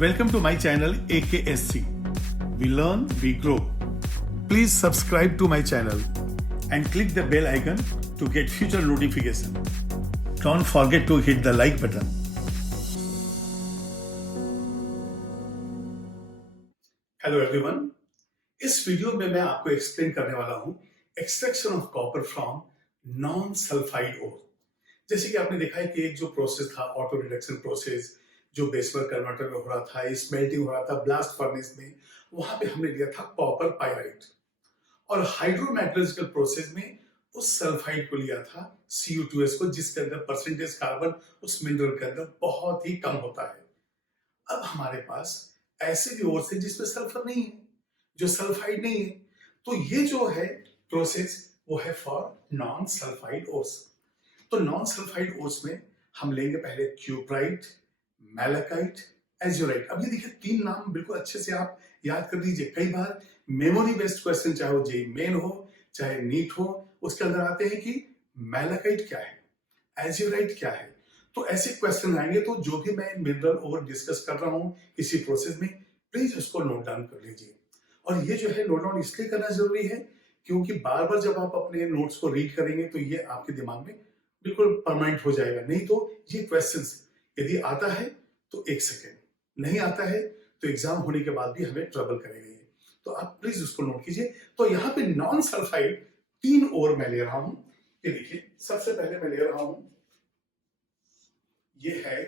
Welcome to my channel AKSC. We learn, we grow. Please subscribe to my channel and click the bell icon to get future notification. Don't forget to hit the like button. Hello everyone. इस video में मैं आपको explain करने वाला हूं extraction of copper from non sulphide ore. जैसे कि आपने देखा है कि एक जो प्रोसेस था ऑटो रिडक्शन प्रोसेस जो बेसमेल कन्वर्टर में हो रहा था, स्मेल्टिंग हो रहा था ब्लास्ट फर्नेस में, वहां पे हमने लिया था कॉपर पायराइट। और हाइड्रोमेटलर्जिकल प्रोसेस में उस सल्फाइड को लिया था Cu2s को, जिसके अंदर परसेंटेज कार्बन उस मिनरल के अंदर बहुत ही कम होता है। अब हमारे पास ऐसे भी ओर्स है जिसमें सल्फर नहीं है, जो सल्फाइड नहीं है, तो ये जो है प्रोसेस वो है फॉर नॉन सल्फाइड ओर्स। तो नॉन सल्फाइड ओर्स में हम लेंगे पहले क्यूप्राइट, मैलाकाइट, एज़ुराइट। अब ये देखिए तीन नाम बिल्कुल अच्छे से आप याद कर लीजिए। कई बार मेमोरी बेस्ड क्वेश्चन, चाहे वो जेईई मेन हो चाहे नीट हो, उसके अंदर आते हैं कि मैलाकाइट क्या है, एज़ुराइट क्या है। तो ऐसे क्वेश्चन आएंगे, तो जो भी मैं मिनरल और डिस्कस कर रहा हूं किसी प्रोसेस में, प्लीज उसको नोट डाउन कर लीजिए। और ये जो है नोट डाउन इसलिए करना जरूरी है क्योंकि बार बार जब आप अपने नोट्स को रीड करेंगे तो ये आपके दिमाग में बिल्कुल परमानेंट हो जाएगा। नहीं तो ये क्वेश्चंस यदि आता है तो 1 सेकेंड, नहीं आता है तो एग्जाम होने के बाद भी हमें ट्रबल करेगा ये। तो आप प्लीज उसको नोट कीजिए। तो यहाँ पे नॉन सल्फाइड 3 और मैं ले रहा हूं। ये देखिए, सबसे पहले मैं ले रहा हूं, ये है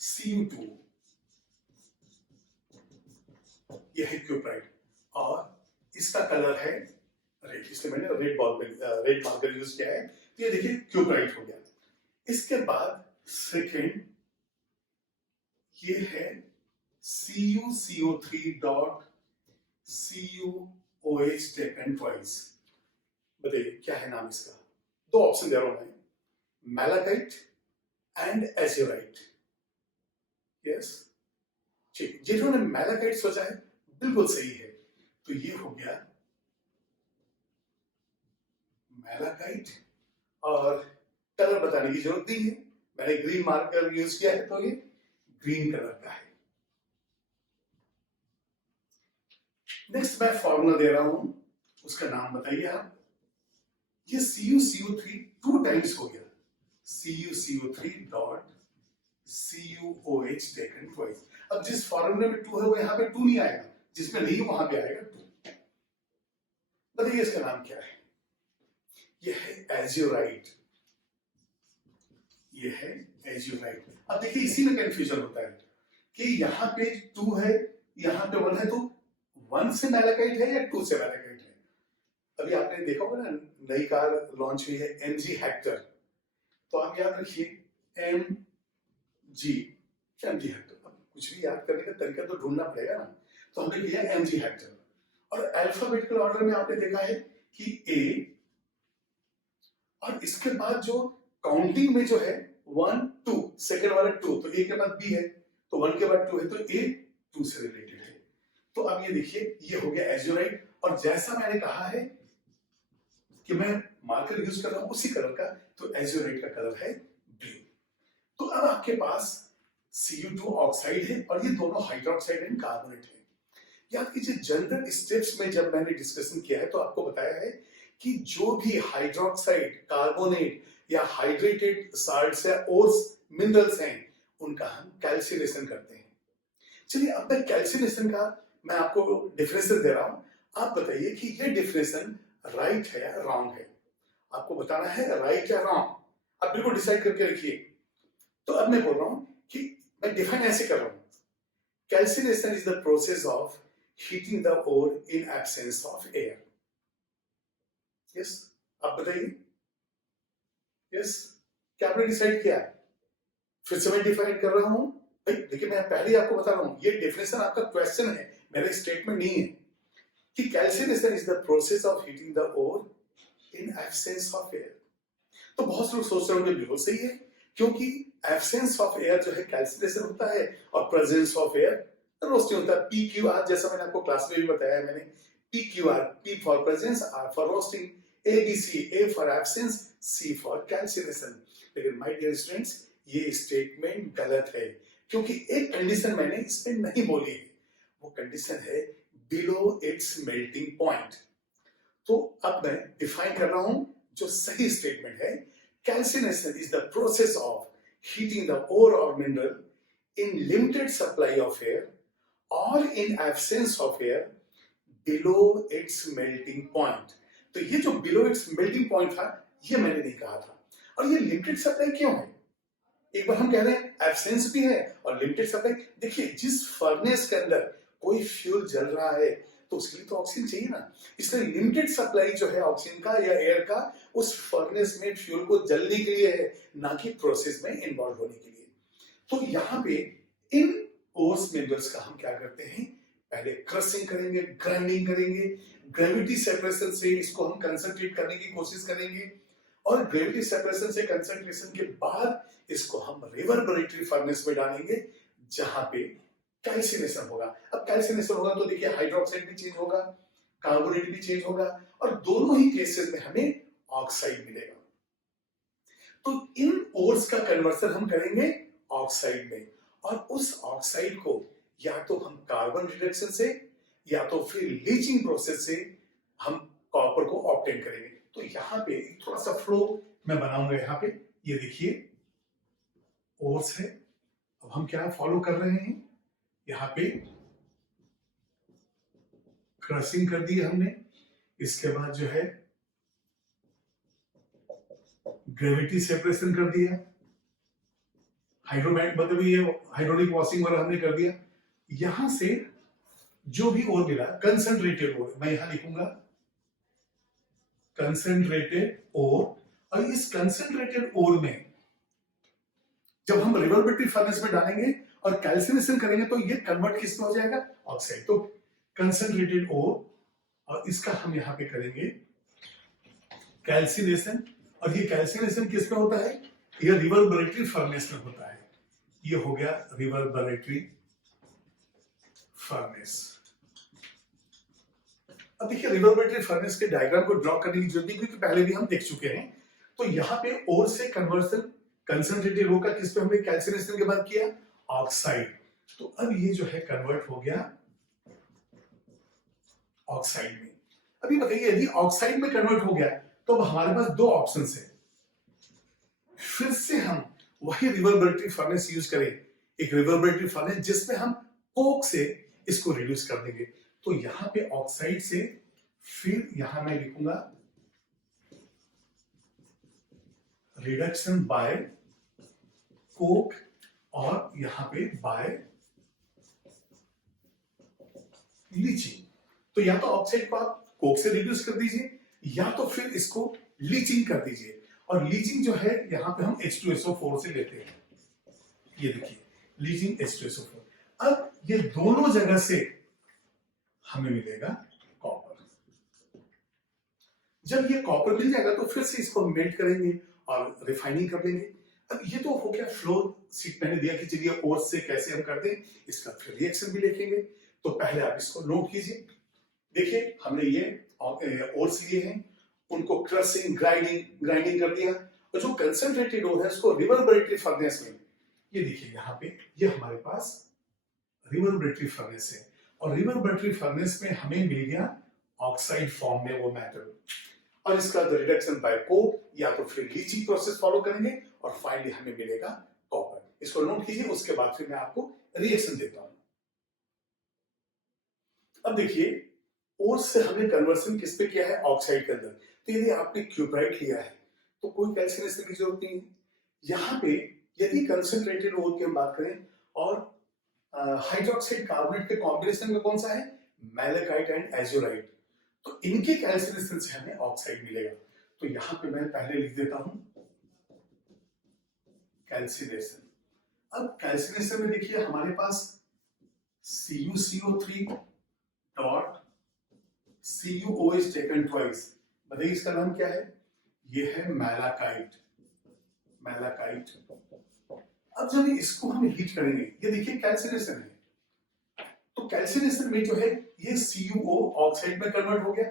Cu2, ये है क्यूप्राइट और इसका कलर है रेड, इसलिए मैंने रेड मार्कर यूज किया है। तो ये देखिए क्यूप्राइट हो गया। इसके बाद सेकेंड ये है CuCO3 dot CuOH taken twice. बताइए क्या है नाम इसका? 2 ऑप्शन दे रहा हूं मैं, मैलाकाइट एंड एज़ुराइट। यस, ठीक, जिन्होंने मैलाकाइट सोचा है बिल्कुल सही है। तो ये हो गया मैलाकाइट, और कलर बताने की जरूरत नहीं है, मैंने ग्रीन मार्कर यूज किया है तो ये ग्रीन कलर का है। नेक्स्ट मैं फॉर्मूला दे रहा हूं, उसका नाम बताइए आप। ये CuCO3 2 टाइम्स हो गया, CuCO3 dot CuOH taken twice. अब जिस फॉर्मूले में 2 है वो यहाँ पे 2 नहीं आएगा, जिसमें नहीं वहां पे आएगा 2। बताइए इसका नाम क्या है? ये है एज़ुराइट, ये है एज़ुराइट। अब देखिए इसी में कंफ्यूजन होता है कि यहाँ पे 2 है, यहाँ पे 1 है, तो 1 से मैलाकाइट है या 2 से मैलाकाइट है? अभी आपने देखा होगा ना, नई कार लॉन्च हुई है MG हेक्टर, तो आप याद रखिए MG हेक्टर। अब कुछ भी याद करने का तरीका तो ढूंढना पड़ेगा ना, तो हमने लिया MG हेक्टर। और अल्फाबेटिकल ऑर्डर में आपने देखा है कि A, और इसके बाद जो काउंटिंग में जो है 1 2, सेकंड वाला 2, तो A के बाद B है, तो 1 के बाद 2 है, तो A 2 से रिलेटेड है। तो अब ये देखिए ये हो गया एज़ुराइट। और जैसा मैंने कहा है कि मैं मार्कर यूज कर रहा हूं उसी कलर का, तो एज़ुराइट का कलर है ब्लू। तो अब आपके पास Cu2 ऑक्साइड है और ये दोनों हाइड्रोक्साइड एंड कार्बोनेट है। याद कीजिए जनरल स्टेप्स में जब मैंने डिस्कशन किया है तो आपको बताया है कि जो भी हाइड्रोक्साइड, कार्बोनेट या हाइड्रेटेड साल्ट्स या ओर्स मिनरल्स हैं, उनका हम कैल्सिनेशन करते हैं। चलिए अब मैं कैल्सिनेशन का मैं आपको डिफरेंसेस दे रहा हूं। आप बताइए कि ये डिफरेंशन राइट है या रॉन्ग है? आपको बताना है राइट या रॉन्ग। आप बिल्कुल डिसाइड करके रखिए। तो अब मैं बोल रहा हूं कि मैं डिफाइन ऐसे कर रहा हूं, calcination is the process of heating the ore in absence of air. Yes, आप बताइए। यस, क्या आपने डिसाइड किया? फिर से मैं डिफाइन कर रहा हूं। भाई देखिए, मैं पहले ही आपको बता रहा हूं, ये डेफिनेशन आपका क्वेश्चन है, मेरा स्टेटमेंट नहीं है। कि calcination is the process of heating the ore in absence of air. तो बहुत लोग सोच रहे होंगे बिल्कुल सही है, क्योंकि एब्सेंस ऑफ एयर जो है कैल्सिनेशन होता है और प्रेजेंस ऑफ एयर रोस्टिंग होता है। PQR, जैसा मैंने आपको क्लास में भी बताया, मैंने PQR, P for presence, R for roasting, ABC, A for absence, C for calcination. लेकिन माय डियर स्टूडेंट्स, ये स्टेटमेंट गलत है। क्योंकि एक कंडीशन मैंने इसमें नहीं बोली है, वो कंडीशन है बिलो इट्स मेल्टिंग पॉइंट। तो अब मैं डिफाइन कर रहा हूं जो सही स्टेटमेंट है, calcination is the process of heating the ore और mineral in limited supply of air और in absence of air below its melting point. तो ये जो बिलो इट्स मेल्टिंग पॉइंट था, ये मैंने नहीं कहा था। और ये लिमिटेड सप्लाई क्यों है? एक बार हम कह रहे हैं एब्सेंस भी है और लिमिटेड सप्लाई। देखिए, जिस फर्नेस के अंदर कोई फ्यूल जल रहा है तो उसके लिए तो ऑक्सीजन चाहिए ना, इसलिए लिमिटेड सप्लाई जो है ऑक्सीजन का या एयर का उस फर्नेस में फ्यूल को जलने के लिए है, ना कि प्रोसेस में इन्वॉल्व होने के लिए। तो यहाँ पे इन ओर्स मिनरल्स का हम क्या करते हैं, पहले क्रशिंग करेंगे, ग्राइंडिंग करेंगे, ग्रेविटी सेपरेशन से इसको हम कंसंट्रेट करने की कोशिश करेंगे और ग्रेविटी सेपरेशन से कंसंट्रेशन के बाद इसको हम रिवर्बरेटरी फर्नेस में डालेंगे जहां पे कैल्सिनेशन होगा। अब कैल्सिनेशन होगा तो देखिए हाइड्रोक्साइड भी चेंज होगा, कार्बोनेट भी चेंज होगा और दोनों ही केसेस में हमें ऑक्साइड मिलेगा। तो इन ओर्स का कन्वर्सन हम करेंगे ऑक्साइड में और उस ऑक्साइड को या तो हम कार्बन रिडक्शन से या तो फिर लीचिंग प्रोसेस से हम कॉपर को ऑब्टेन करेंगे। तो यहाँ पे थोड़ा सा फ्लो मैं बनाऊंगा। यहाँ पे ये देखिए ओर्स है, अब हम क्या फॉलो कर रहे हैं, यहाँ पे क्रशिंग कर दी हमने, इसके बाद जो है ग्रेविटी सेपरेशन कर दिया, हाइड्रोमैट मतलब ये हाइड्रोलिक वॉशिंग वगैरह हमने कर दिया। यहां से जो भी ओर मिला कंसंट्रेटेड ओर, मैं यहां लिखूंगा कंसंट्रेटेड ओर, और इस कंसंट्रेटेड ओर में जब हम रिवर्बरेटरी फर्नेस में डालेंगे और कैल्सिनेशन करेंगे तो ये कन्वर्ट किस में हो जाएगा, ऑक्साइड। तो कंसंट्रेटेड ओर, और इसका हम यहां पे करेंगे कैल्सिनेशन, और ये कैल्सिनेशन किस में होता है, ये रिवर्बरेटरी फर्नेस में होता है। ये हो गया रिवर्बरेटरी फर्नेस। अब देखिए रिवर्बरेटरी फर्नेस के डायग्राम को ड्रॉ करने की जरूरत नहीं क्योंकि पहले भी हम देख चुके हैं। तो यहाँ पे ओर से कन्वर्सन कंसंट्रेटेड ओर का किस पे हमने कैल्सिनेशन के बाद किया, ऑक्साइड। तो अब ये जो है कन्वर्ट हो गया ऑक्साइड में। अभी बताइए यदि ऑक्साइड में कन्वर्ट हो गया तो अब हमारे पास दो ऑप्शंस है, फिर से हम वही रिवर्बरेटरी फर्नेस यूज करें, एक रिवर्बरेटरी फर्नेस जिसमें हम कोक से इसको रिड्यूस कर देंगे। तो यहां पे ऑक्साइड से फिर यहां मैं लिखूंगा रिडक्शन बाय कोक और यहां पे बाय लीचिंग। तो या तो ऑक्साइड को आप कोक से रिड्यूस कर दीजिए या तो फिर इसको लीचिंग कर दीजिए। और लीचिंग जो है यहां पे हम H2SO4 से लेते हैं, ये देखिए लीचिंग H2SO4। अब ये दोनों जगह से हमें मिलेगा कॉपर। जब ये कॉपर मिल जाएगा तो फिर से इसको मेल्ट करेंगे और रिफाइनिंग कर लेंगे। अब ये तो हो गया फ्लो शीट मैंने दिया कि चलिए ओर से कैसे हम करते हैं, इसका फिर रिएक्शन भी लिखेंगे। तो पहले आप इसको नोट कीजिए। देखिए हमने ये ओर्स लिए हैं, उनको क्रशिंग ग्राइंडिंग कर दिया, और जो कंसंट्रेटेड ओर है उसको रिवर्बरेटरी फर्नेस में, ये देखिए यहाँ पे ये हमारे पास रिवर्बरेटरी फर्नेस है और रिवर्बरेटरी फर्नेस में हमें मिल गया ऑक्साइड फॉर्म में वो मेटल, और इसका रिडक्शन बाय कोक या तो फिर लीचिंग प्रोसेस फॉलो करेंगे और फाइनली हमें मिलेगा कॉपर। इसको नोट कीजिए, उसके बाद फिर मैं आपको रिएक्शन देता हूं। अब देखिए ओर से हमने कन्वर्सन किस पे किया है, ऑक्साइड के अंदर। तो यदि आपने क्यूब्राइट लिया है तो कोई कैल्सिनेशन की जरूरत नहीं है। यहाँ पे यदि कंसंट्रेटेड ओर की हम बात करें और हाइड्रोक्साइड कार्बोनेट के कॉम्बिनेशन में कौन सा है, मैलेकाइट एंड एज़ुराइट, तो इनके कैल्सिनेशन से हमें ऑक्साइड मिलेगा। तो यहां पे मैं पहले लिख देता हूं कैल्सिनेशन। अब कैल्सिनेशन में देखिए हमारे पास CuCO3 dot CuOH taken twice, बताइए इसका नाम क्या है, ये है मैलाकाइट। अब जब इसको हम हीट करेंगे, ये देखिए कैल्सिनेशन है, तो कैल्सिनेशन में जो है ये CuO ऑक्साइड में कन्वर्ट हो गया,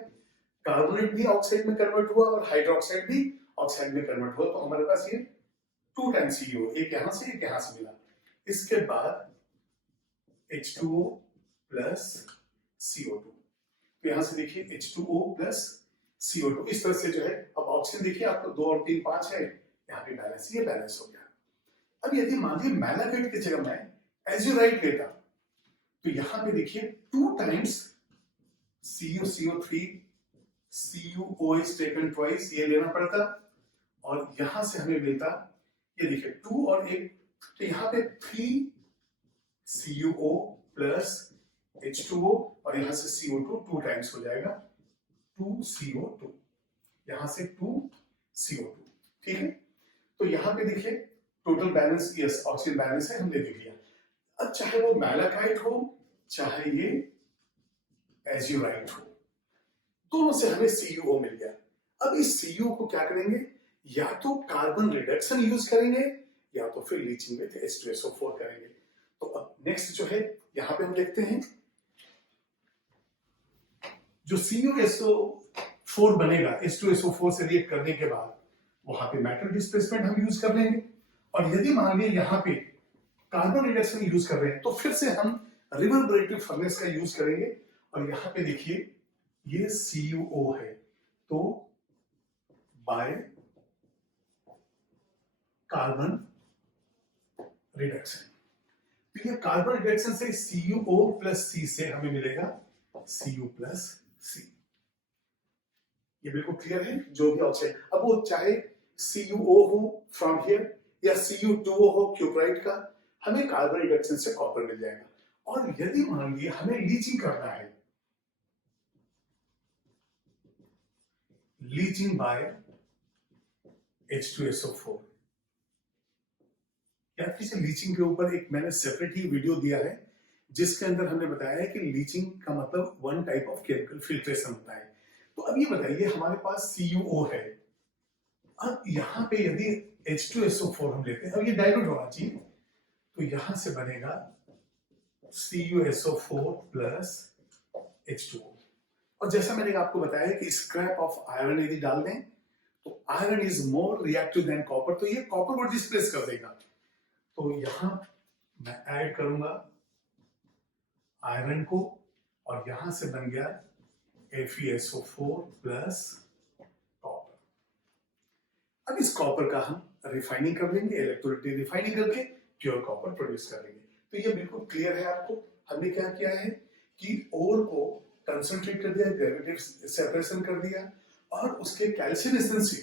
कार्बोनेट भी ऑक्साइड में कन्वर्ट हुआ और हाइड्रोक्साइड भी ऑक्साइड में कन्वर्ट हुआ। तो हमारे पास ये 2 टाइम्स CuO, एक यहां से एक यहां से मिला। इसके बाद H2O प्लस CO2। तो यहां से देखिए H2O प्लस CO2 इस तरह से जो है। अब ऑक्सीजन देखिए आपको 2 और 3 5 है, यहाँ पे बैलेंस, ये बैलेंस हो गया। अब यदि मान लीजिए मैलाकाइट की जगह मैं एज़ुराइट लेता, तो यहां पे देखिए 2 times CuCO3 CuO is taken twice, ये लेना पड़ता, और यहां से हमें मिलता, ये देखिए 2 और 1, तो यहाँ पे 3 CuO प्लस H2O, और यहां से CO2 2 टाइम्स हो जाएगा 2 CO2, यहां से 2 CO2। ठीक है, तो यहां पे देखिए total balance, yes oxygen balance है, हमने देख लिया। अब चाहे वो मैलाकाइट हो चाहे ये एज़ुराइट हो, दोनों से हमें CuO मिल गया। अब इस CuO को क्या करेंगे, या तो कार्बन रिडक्शन यूज करेंगे या तो फिर लीचिंग विद H2SO4 करेंगे। तो अब नेक्स्ट जो है यहां पे हम देखते हैं, जो CuSO4 बनेगा H2SO4 से रिएक्ट करने के बाद वहां पे मेटल डिस्प्लेसमेंट हम यूज कर लेंगे, और यदि मान लीजिए यहाँ पे कार्बन रिडक्शन यूज कर रहे हैं तो फिर से हम रिवर्बरेटिव फर्नेस का यूज करेंगे, और यहाँ पे देखिए ये CuO है, तो बाय कार्बन रिडक्शन, तो ये कार्बन रिडक्शन से CuO प्लस C से हमें मिलेगा Cu प्लस C। ये बिल्कुल क्लियर है जो भी ऑप्शन, अब वो चाहे CuO हो फ्रॉम हियर या Cu2O हो क्यूप्राइट का, हमें कार्बन रिडक्शन से कॉपर मिल जाएगा। और यदि मान लीजिए हमें लीचिंग करना है, लीचिंग बाय H2SO4, याद कीजिए लीचिंग के ऊपर एक मैंने सेपरेट ही वीडियो दिया है जिसके अंदर हमने बताया है कि लीचिंग का मतलब one type of chemical filtration होता है। तो अब ये बताइए हमारे पास CuO है, अब यहां पे यदि H2SO4 हम लेते हैं, अब ये डाइल्यूट होना चाहिए, तो यहां से बनेगा CuSO4 प्लस H2O। और जैसा मैंने आपको बताया कि स्क्रैप ऑफ आयरन यदि डाल दें तो iron is more reactive than copper, तो ये कॉपर को डिस्प्लेस कर देगा। तो यहां मैं ऐड करूंगा आयरन को, और यहां से बन गया FeSO4 प्लस कॉपर। अब इस कॉपर का हम रिफाइनिंग कर लेंगे, इलेक्ट्रोलाइटिक रिफाइनिंग करके प्योर कॉपर प्रोड्यूस कर लेंगे। तो ये बिल्कुल क्लियर है आपको, हमने क्या किया है कि ओर को कंसंट्रेट कर दिया, डेरिवेटिव सेपरेशन कर दिया, और उसके कैल्सिनेशन से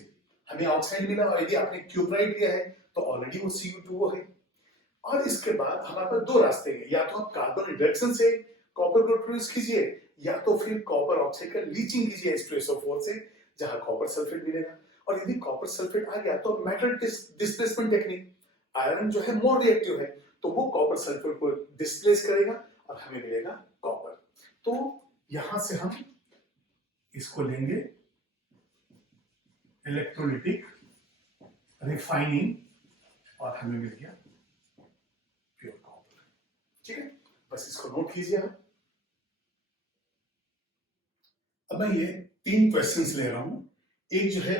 हमें ऑक्साइड मिला, और यदि आपने क्यूप्राइट लिया है तो ऑलरेडी वो Cu2O है। और इसके बाद हमारे पास 2 रास्ते हैं, या तो आप कार्बन रिडक्शन से कॉपर को प्रोड्यूस कीजिए, या तो फिर कॉपर ऑक्साइड का लीचिंग कीजिए H2SO4 से, जहां कॉपर सल्फेट मिलेगा। और यदि कॉपर सल्फेट आ गया तो मेटल डिस्प्लेसमेंट टेक्निक, आयरन जो है मोर रिएक्टिव है, तो वो कॉपर सल्फेट को डिस्प्लेस करेगा और हमें मिलेगा कॉपर। तो यहां से हम इसको लेंगे इलेक्ट्रोलिटिक रिफाइनिंग, और हमें मिल गया प्योर कॉपर। ठीक है, बस इसको नोट कीजिए आप। अब मैं ये 3 क्वेश्चंस ले रहा हूं, एक जो है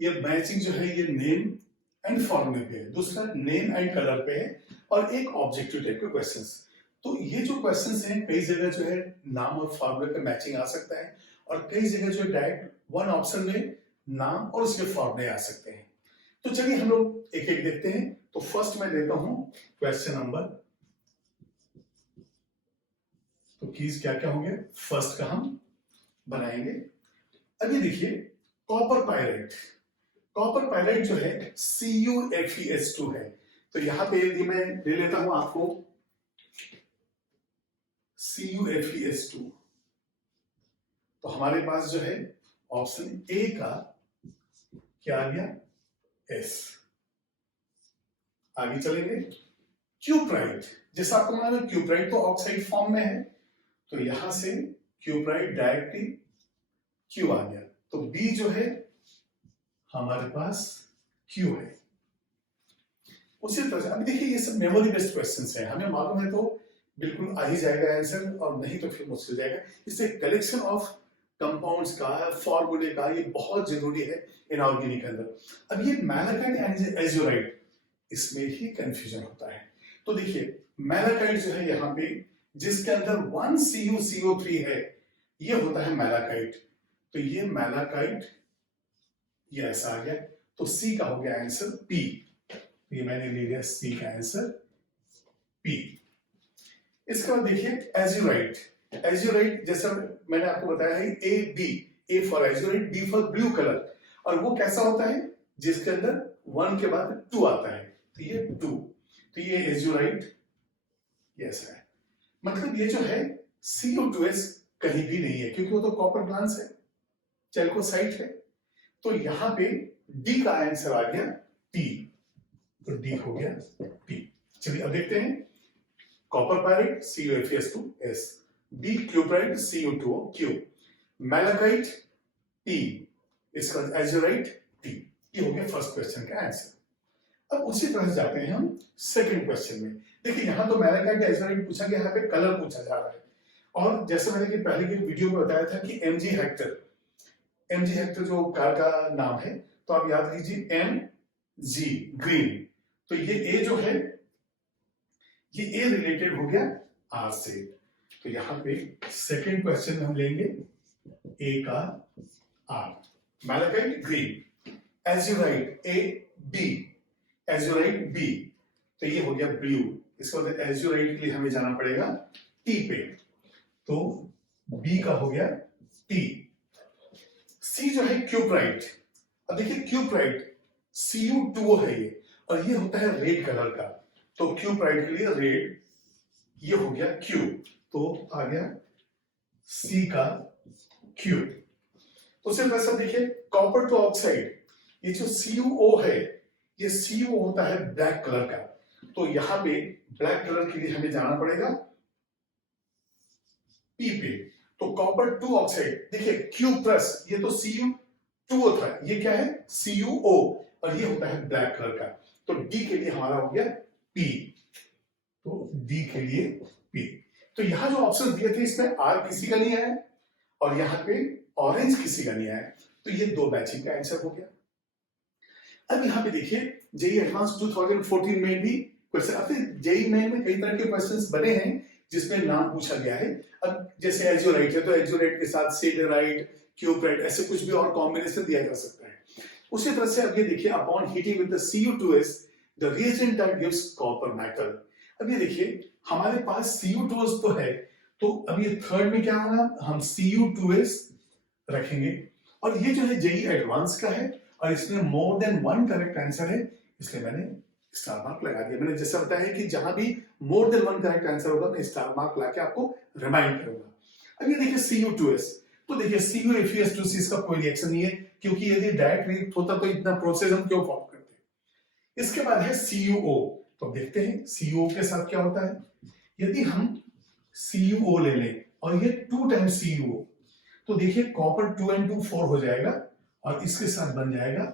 ये मैचिंग जो है ये नेम एंड फॉर्मूले पे है, दूसरा नेम एंड कलर पे है, और एक ऑब्जेक्टिव टाइप के क्वेश्चंस। तो ये जो क्वेश्चंस हैं कई जगह जो है नाम और फॉर्मूले पे मैचिंग आ सकता है, और कई जगह जो है डायरेक्ट वन ऑप्शन में नाम और उसके फॉर्मूले आ सकते हैं। तो चलिए हम लोग एक एक देखते हैं। तो फर्स्ट मैं लेता हूं क्वेश्चन नंबर, तो कीज क्या क्या होंगे, फर्स्ट का हम बनाएंगे। अभी देखिए कॉपर पायराइट, कॉपर पायराइट जो है CuFeS2 है, तो यहां पे यदि मैं ले लेता हूं आपको CuFeS2, तो हमारे पास जो है ऑप्शन ए का क्या आ गया, S। आगे चलेंगे, क्यूप्राइट, जैसा आपको मालूम है क्यूप्राइट तो ऑक्साइड फॉर्म में है, तो यहां से क्यूप्राइट डायरेक्टली Q आ गया, तो B जो है हमारे पास Q है। उसी तरह से अभी देखिए ये सब मेमोरी बेस्ड क्वेश्चंस हैं, हमें मालूम है तो बिल्कुल आ ही जाएगा आंसर, और नहीं तो फिर मुश्किल जाएगा। इससे कलेक्शन ऑफ कंपाउंड्स का, फॉर्मूले का, ये बहुत जरूरी है इनऑर्गेनिक के अंदर। अब ये मैलाकाइट एंड एज़ुराइट, इसमें ही कंफ्यूजन होता है। तो देखिए मैलाकाइट जो है यहाँ पे जिसके अंदर 1 CuCO3 है, ये होता है मैलाकाइट। तो ये मैलाकाइट, ये ऐसा आ गया। तो सी का हो गया आंसर पी। ये मैंने ले लिया सी का आंसर पी। इसके बाद देखिए एज्यूराइट। एज्यूराइट जैसा मैंने आपको बताया है A B, A for azurite, B for blue colour. और वो कैसा होता है जिसके अंदर 1 के बाद 2 आता है। तो ये 2, तो ये एज्यूराइट ये ऐसा है। मतलब ये जो है CO2s कहीं भी नहीं है क्योंकि वो तो कॉपर ग्लांस है, चैल्कोसाइट है। तो यहां पे डी का आंसर आ गया टी। तो डी हो गया टी। चलिए अब देखते हैं copper pirate CuFeS2S, D cuprite CO2O, malachite T, इसका एज्यूराइट टी। ये हो गया फर्स्ट क्वेश्चन का आंसर। अब उसी तरह से जाते हैं हम सेकंड क्वेश्चन में। देखिए यहां तो मैलाकाइट एज्यूराइट पूछा गया, यहाँ पे कलर पूछा जा रहा है। और जैसे मैंने कि पहले की वीडियो में बताया था कि MG हेक्टर जो कार का नाम है, तो आप याद कीजिए MG ग्रीन। तो ये ए जो है ये ए रिलेटेड हो गया आर से। तो यहां पे सेकंड क्वेश्चन में हम लेंगे ए का आर, malachite green, azurite A B, azurite B. तो ये हो गया ब्लू। इसके बाद एज्यूराइट के लिए हमें जाना पड़ेगा टी पे। तो बी का हो गया टी। सी जो है क्यूप्राइट। अब देखिए क्यूप्राइट Cu2O है ये, और ये होता है रेड कलर का। तो क्यूप्राइट के लिए रेड, ये हो गया क्यू। तो आ गया सी का क्यू। तो सिर्फ ऐसा देखिए कॉपर टू ऑक्साइड, ये जो CuO है ये Cu होता है ब्लैक कलर का। तो यहां पे ब्लैक कलर के लिए हमें जाना पड़ेगा पी पे। तो कॉपर टू ऑक्साइड देखिए Q+, ये तो Cu2O था, ये क्या है CuO, और ये होता है ब्लैक कलर का। तो डी के लिए हमारा हो गया पी। तो डी के लिए पी। तो यहां जो ऑप्शन दिए थे इसमें आर किसी का नहीं आया और यहां पे ऑरेंज किसी का नहीं आया। तो ये दो मैचिंग का आंसर हो गया। अब यहाँ पे देखिए जेई एडवांस 2014 में भी क्वेश्चन, अब जेई मेन में कई तरह के क्वेश्चंस बने हैं जिसमें नाम पूछा गया है। अब जैसे एज्यूराइट है तो एज्यूराइट के साथ सेलेराइट, क्यूप्राइट, ऐसे कुछ भी और कॉम्बिनेशन दिया जा सकता है। उसी तरह से अब ये देखिए upon heating with the Cu2s the reagent that gives copper metal. अब ये देखिए हमारे पास Cu2s तो है, तो अब ये थर्ड में क्या होगा, हम Cu2s रखेंगे। और ये जो है जेई एडवांस का है और इसमें मोर देन 1 करेक्ट आंसर है, इसलिए मैंने स्टार मार्क लगा दिया। मैंने जैसा बताया कि जहां भी मोर देन 1 करेक्ट आंसर होगा मैं स्टार मार्क लाके आपको रिमाइंड करूंगा। अब ये देखिए Cu2s, तो देखिए CuFeS2 इसका कोई रिएक्शन नहीं है क्योंकि यदि डायरेक्ट रिएक्ट होता तो इतना प्रोसेस हम क्यों फॉलो करते। इसके बाद है CuO। तो देखते हैं CuO के साथ क्या होता है। यदि हम CuO ले लें और ये 2 टाइम्स CuO, तो देखिए कॉपर 2 and 2 4 हो जाएगा और इसके साथ बन जाएगा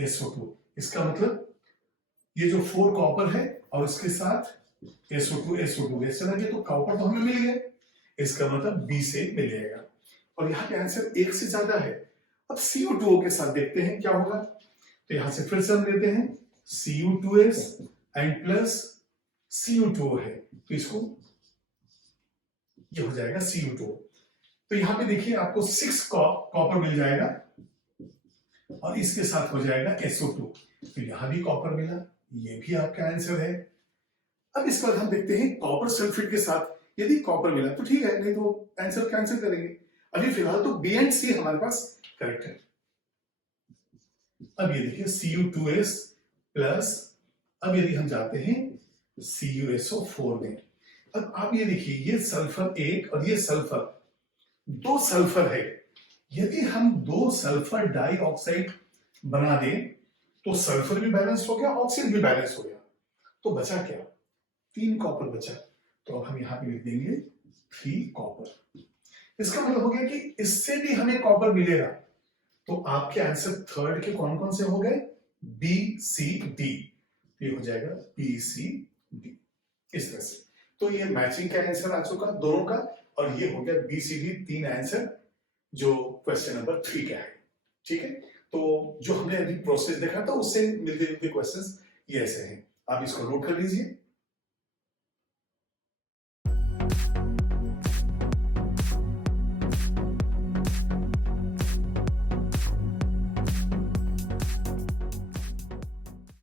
SO2। इसका मतलब ये जो 4 कॉपर है और इसके साथ SO2 ऐसे लगे तो कॉपर तो हमें मिल गया, इसका मतलब B से मिल जाएगा। और यहाँ पे आंसर 1 से ज्यादा है। अब Cu2O के साथ देखते हैं क्या होगा। तो यहां से फिर से हम लेते हैं Cu2s एंड प्लस Cu2O है, तो इसको ये हो जाएगा Cu2O। तो यहां पे देखिए आपको 6 कॉपर मिल जाएगा और इसके साथ हो जाएगा SO2। तो यहां भी कॉपर मिला, ये भी आपका आंसर है। अब इस पर हम देखते हैं कॉपर सल्फेट के साथ यदि कॉपर मिला तो ठीक है, नहीं तो आंसर कैंसिल करेंगे। अभी फिलहाल तो B एंड C हमारे पास करेक्ट है। अब ये देखिए Cu2s प्लस, अब यदि हम जाते हैं CuSO4 में, अब आप ये देखिए ये सल्फर 1 और ये सल्फर 2 सल्फर है। यदि हम 2 सल्फर डाइऑक्साइड बना दें तो सल्फर भी बैलेंस हो गया, ऑक्सीजन भी बैलेंस हो गया, तो बचा क्या, 3 कॉपर बचा। तो अब हम यहां पे लिख देंगे 3 कॉपर। इसका मतलब हो गया कि इससे भी हमें कॉपर मिलेगा। तो आपके आंसर थर्ड के कौन कौन से हो गए, B C D। ये हो जाएगा B C D इस तरह से। तो ये मैचिंग का आंसर आ चुका दोनों का, और ये हो गया B C D 3 आंसर जो क्वेश्चन नंबर 3 का है। ठीक है, तो जो हमने अभी प्रोसेस देखा था उससे मिलते जुलते क्वेश्चंस ये ऐसे हैं, आप इसको नोट कर लीजिए।